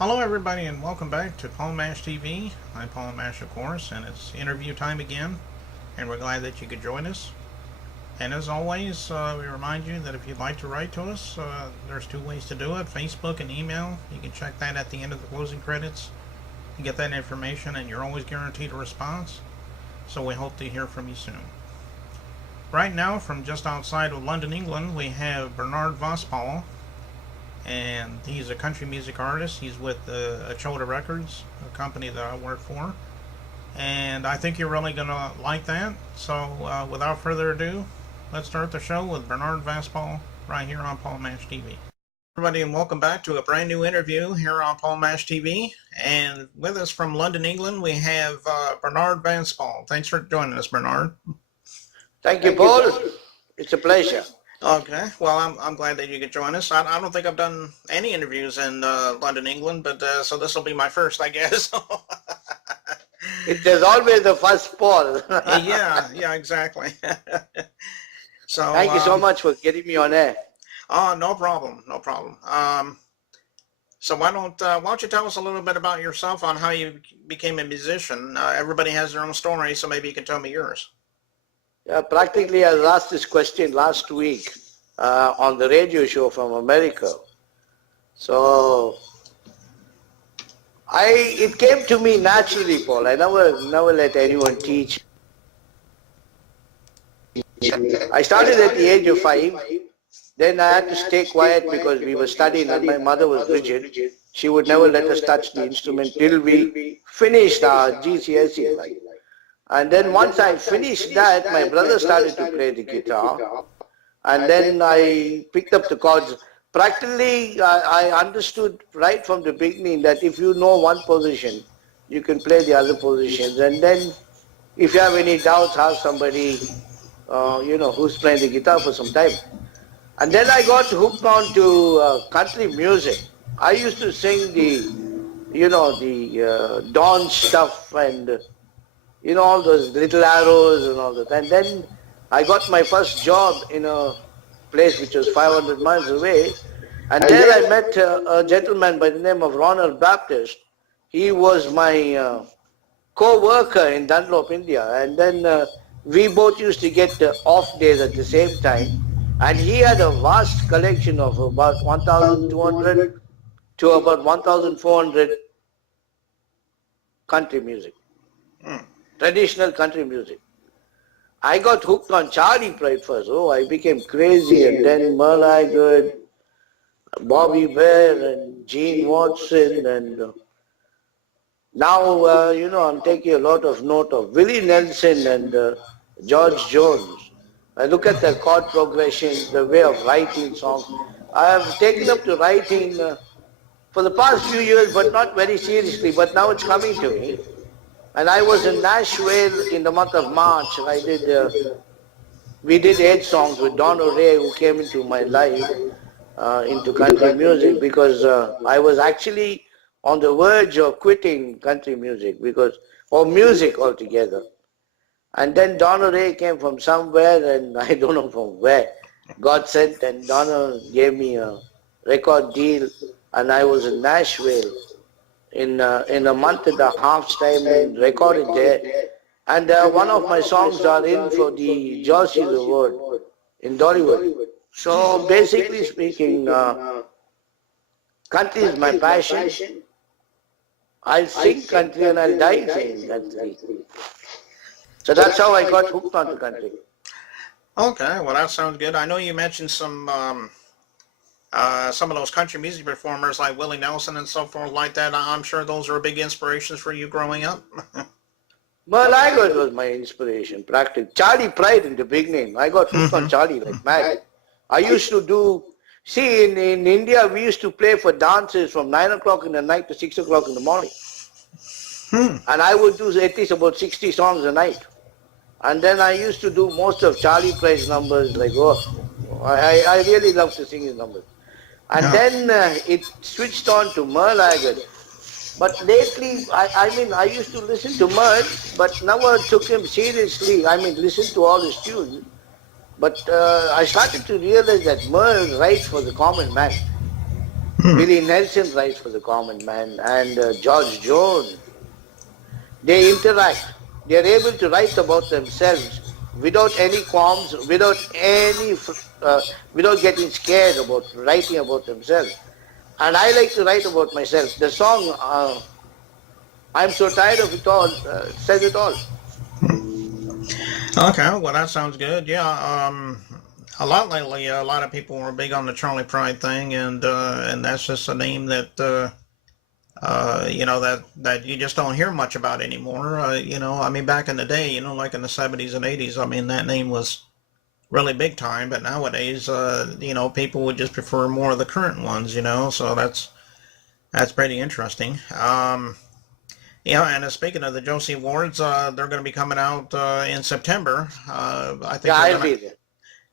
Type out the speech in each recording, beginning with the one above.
Hello, everybody, and welcome back to Paul Mash TV. I'm Paul Mash, of course, and it's interview time again, and we're glad that you could join us. And as always, we remind you that if you'd like to write to us, there's two ways to do it: Facebook and email. You can check that at the end of the closing credits. You get that information, and you're always guaranteed a response. So we hope to hear from you soon. Right now, from just outside of London, England, we have Bernard Vanspall, and he's a country music artist. He's with Achota Records, a company that I work for, and I think you're really gonna like that. So, without further ado, let's start the show with Bernard Vanspall right here on Paul Mash TV. Everybody, and welcome back to a brand new interview here on Paul Mash TV. And with us from London, England, we have Bernard Vanspall. Thanks for joining us, Bernard. Thank you, Paul. It's a pleasure. Okay, well, I'm glad that you could join us. I don't think I've done any interviews in London, England, but so this will be my first, I guess. It is always the first, Paul. yeah, exactly. So Thank you so much for getting me on air. Oh, no problem, no problem. So why don't you tell us a little bit about yourself on how you became a musician? Everybody has their own story, so maybe you can tell me yours. Practically, I was asked this question last week on the radio show from America. So, it came to me naturally, Paul. I never let anyone teach. I started at the age of 5. Then I had to stay quiet because we were studying and my mother was rigid. She would never let us touch the instrument till we finished our GCSE. And then once I finished that, my brother started to play the guitar. And then I picked up the chords. Practically, I understood right from the beginning that if you know one position, you can play the other positions. And then if you have any doubts, ask somebody, who's playing the guitar for some time. And then I got hooked on to country music. I used to sing the Dawn stuff and all those Little Arrows and all that. And then I got my first job in a place which was 500 miles away. And there I met a gentleman by the name of Ronald Baptist. He was my co-worker in Dunlop, India. And then we both used to get off days at the same time. And he had a vast collection of about 1,200 to about 1,400 country music. Traditional country music. I got hooked on Charlie Pride first. Oh, I became crazy. And then Merle Haggard, Bobby Bear, and Gene Watson. And now, I'm taking a lot of note of Willie Nelson and George Jones. I look at the chord progression, the way of writing songs. I have taken up to writing for the past few years, but not very seriously. But now it's coming to me. And I was in Nashville in the month of March. We did 8 songs with Don O'Reilly, who came into my life, into country music, because I was actually on the verge of quitting country music or music altogether. And then Don O'Reilly came from somewhere, and I don't know from where. God sent, and Donna gave me a record deal, and I was in Nashville in a month and a half's time and recorded there. And one of my songs are in for the Jersey Award in Dollywood. So basically speaking, country is my passion. I'll sing country and I'll die singing country. So that's how I got hooked on the country. Okay, well, that sounds good. I know you mentioned some of those country music performers like Willie Nelson and so forth like that. I'm sure those are big inspirations for you growing up. Merle Haggard was my inspiration, practically. Charlie Pride in the beginning. I got hooked on Charlie like mad. I used to in India we used to play for dances from 9 o'clock in the night to 6 o'clock in the morning. And I would do at least about 60 songs a night. And then I used to do most of Charlie Pride's numbers, I really love to sing his numbers. And then it switched on to Merle Haggard. But lately, I used to listen to Merle, but never took him seriously. Listen to all his tunes. But I started to realize that Merle writes for the common man. Willie Nelson writes for the common man, and George Jones. They interact. They are able to write about themselves without any qualms, without getting scared about writing about themselves. And I like to write about myself. The song "I'm So Tired of It All" says it all. Okay, well that sounds good. Yeah, a lot lately, a lot of people were big on the Charlie Pride thing, and that's just a name that that you just don't hear much about anymore. I mean, back in the day, like in the 70s and 80s, I mean, that name was really big time. But nowadays, people would just prefer more of the current ones. So that's pretty interesting. Yeah, and speaking of the Josie Awards, they're going to be coming out in September. I think Yeah, they're I'll going be to. there.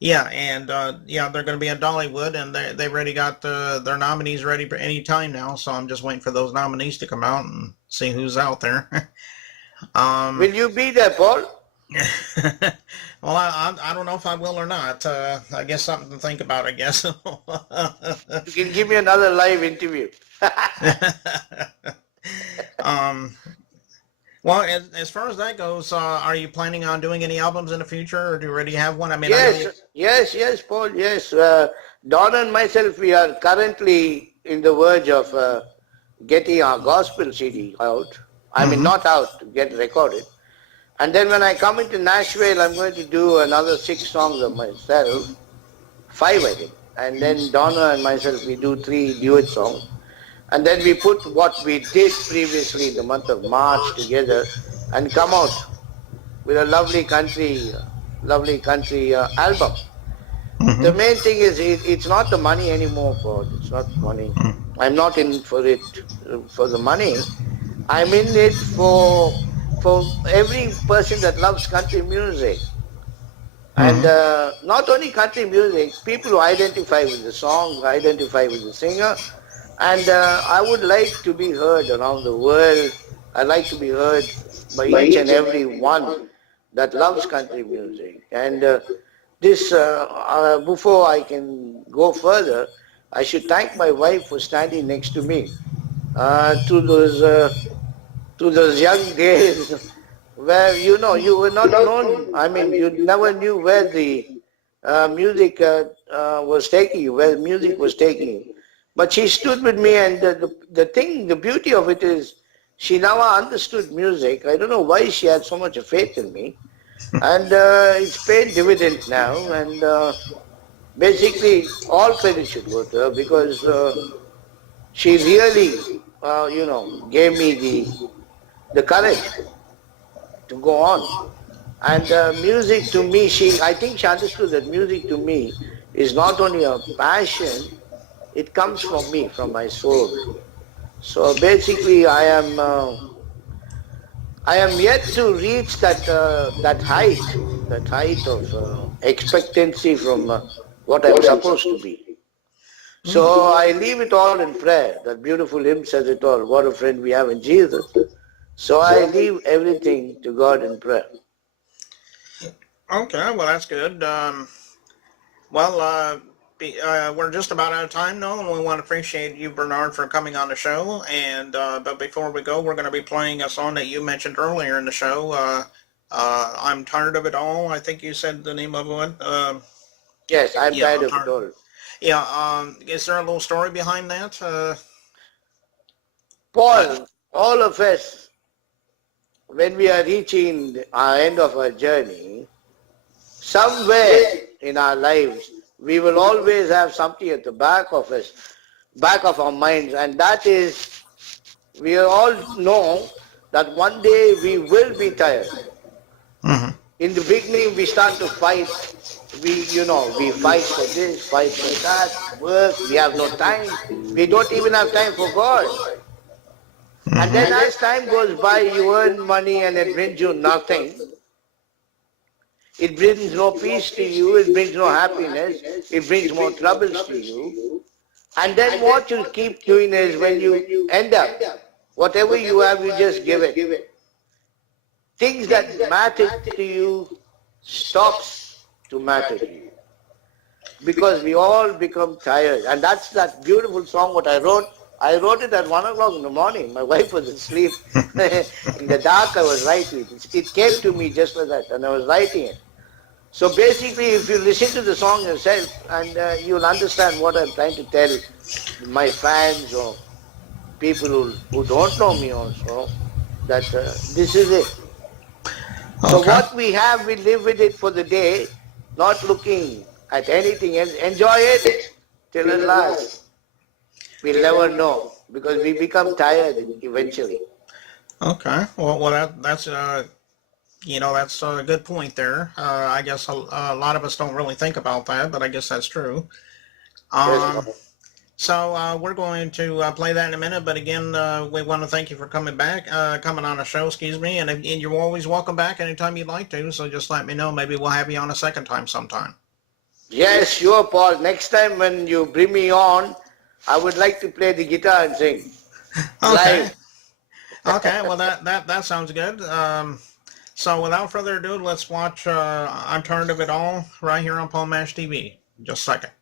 Yeah, and they're going to be in Dollywood, and they've already got their nominees ready for any time now. So I'm just waiting for those nominees to come out and see who's out there. um, Will you be there, Paul? well, I don't know if I will or not. I guess something to think about. I guess. You can give me another live interview. um, well, as far as that goes, are you planning on doing any albums in the future, or do you already have one? I mean, I know you. Yes, Paul, yes. Don and myself, we are currently in the verge of getting our gospel CD out. I mean, Hmm. not out, to get recorded. And then when I come into Nashville, I'm going to do another 6 songs of myself, 5, I think. And then Donna and myself, we do 3 duet songs. And then we put what we did previously in the month of March together and come out with a lovely country album. The Hmm. main thing is it's not the money anymore, Paul. It's not money. I'm not in for it for the money. I'm in it for every person that loves country music. And Hmm. not only country music, people who identify with the song, identify with the singer, and I would like to be heard around the world. I like to be heard by each and every one that loves country music. And before I can go further, I should thank my wife for standing next to me uh, to those uh, to those young days where you were not known. I mean, you never knew where the music was taking you, where music was taking you. But she stood with me, and the beauty of it is, she now understood music. I don't know why she had so much faith in me, and it's paid dividend now. And basically, all credit should go to her because she really, gave me the courage to go on. And music to me, I think she understood that music to me is not only a passion, it comes from me, from my soul. So basically, I am yet to reach that height of expectancy from what I'm supposed to be. So I leave it all in prayer. That beautiful hymn says it all. What a friend we have in Jesus. So I leave everything to God in prayer. Okay, well that's good. Well, we're just about out of time now, and we want to appreciate you, Bernard, for coming on the show. And but before we go, we're going to be playing a song that you mentioned earlier in the show. I'm tired of it all. I think you said the name of it. Yes, I'm Yeah, tired I'm of it tired. all. Yeah. Is there a little story behind that? Uh, Paul, all of us, when we are reaching the end of our journey, somewhere in our lives, we will always have something at the back of us, back of our minds, and that is, we all know that one day we will be tired. mhm. In the beginning, we start to fight. We fight for this, fight for that, work. We have no time. We don't even have time for God. And then Mhm. as time goes by, you earn money and it brings you nothing. It brings no peace to you. It brings no happiness. It brings more troubles to you. And then what you keep doing is when you end up, whatever you have, you just give it. Things that matter to you stops to matter to you. because we all become tired. And that's that beautiful song what I wrote. I wrote it at 1 o'clock in the morning. My wife was asleep. In the dark I was writing it. It came to me just like that, and I was writing it. So basically, if you listen to the song yourself, and you'll understand what I'm trying to tell my fans or people who don't know me also, that this is it. So what we have, we live with it for the day, not looking at anything else. Enjoy it till it lasts. We'll never know, because we become tired eventually. Okay. Well, that's that's a good point there. I guess a lot of us don't really think about that, but I guess that's true. So we're going to play that in a minute, but again, we want to thank you for coming on the show, and you're always welcome back anytime you'd like to, so just let me know. Maybe we'll have you on a second time sometime. Yes, sure, Paul. Next time when you bring me on, I would like to play the guitar and sing. Okay. Live. Okay, well that sounds good. So without further ado, let's watch I'm Tired of It All right here on Paul Mash TV. Just a second.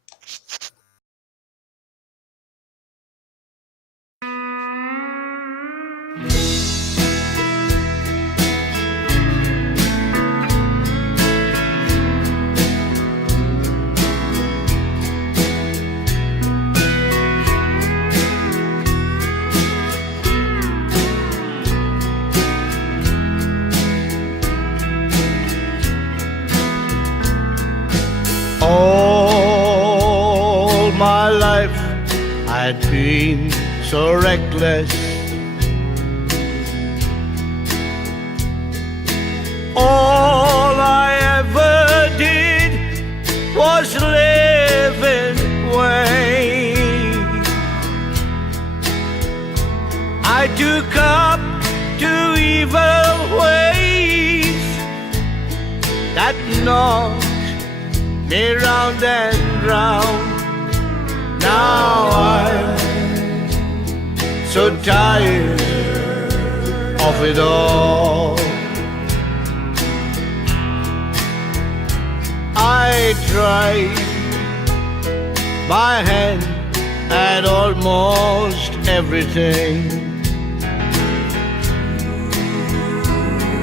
All my life I'd been so reckless. All I ever did was live in vain. I took up to evil ways that knocked me round and round. Now I'm so tired of it all. I tried my hand at almost everything,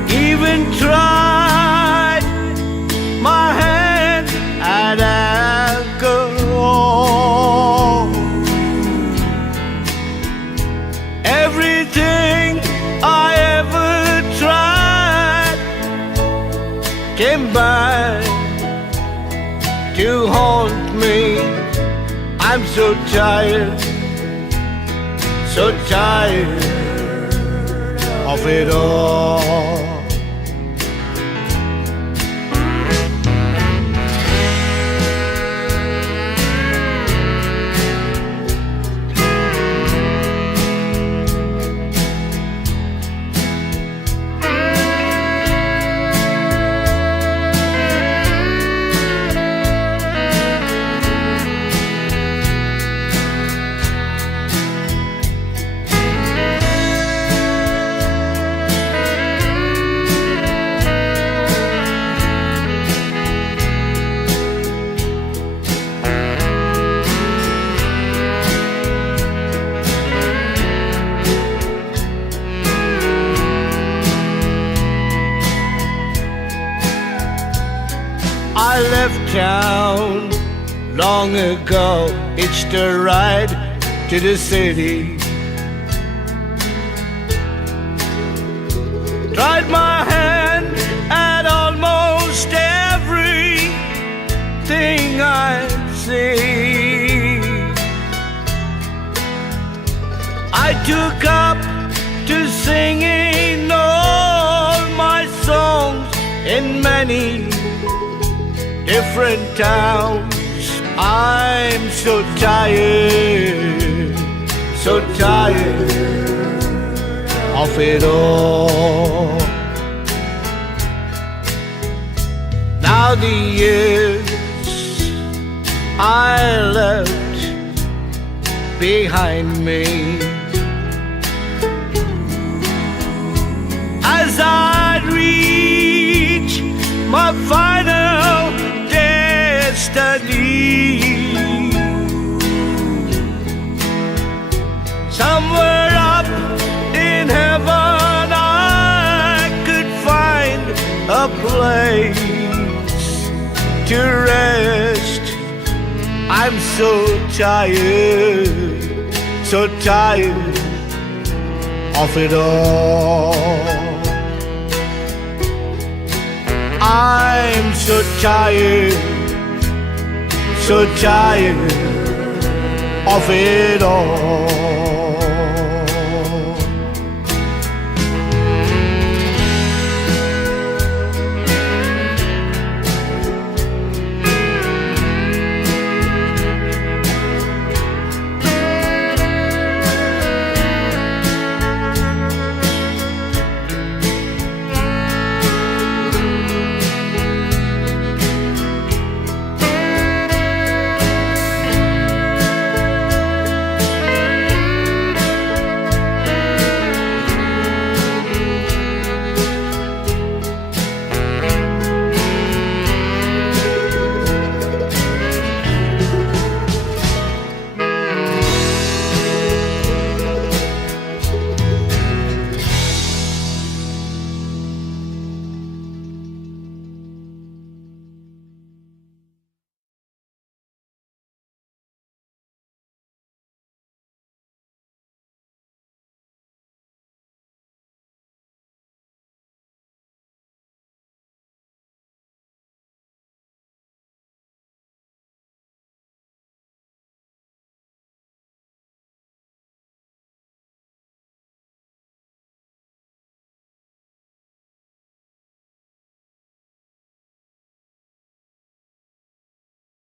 even tried my hand at alcohol. Everything I ever tried came back to haunt me. I'm so tired of it all. I left town long ago, hitched a ride to the city. Tried my hand at almost everything I see. I took up to singing all my songs in many different towns. I'm so tired of it all. Now the years I left behind me, as I reach my final destiny, Somewhere up in heaven I could find a place to rest. I'm so tired of it all. I'm so tired of it all.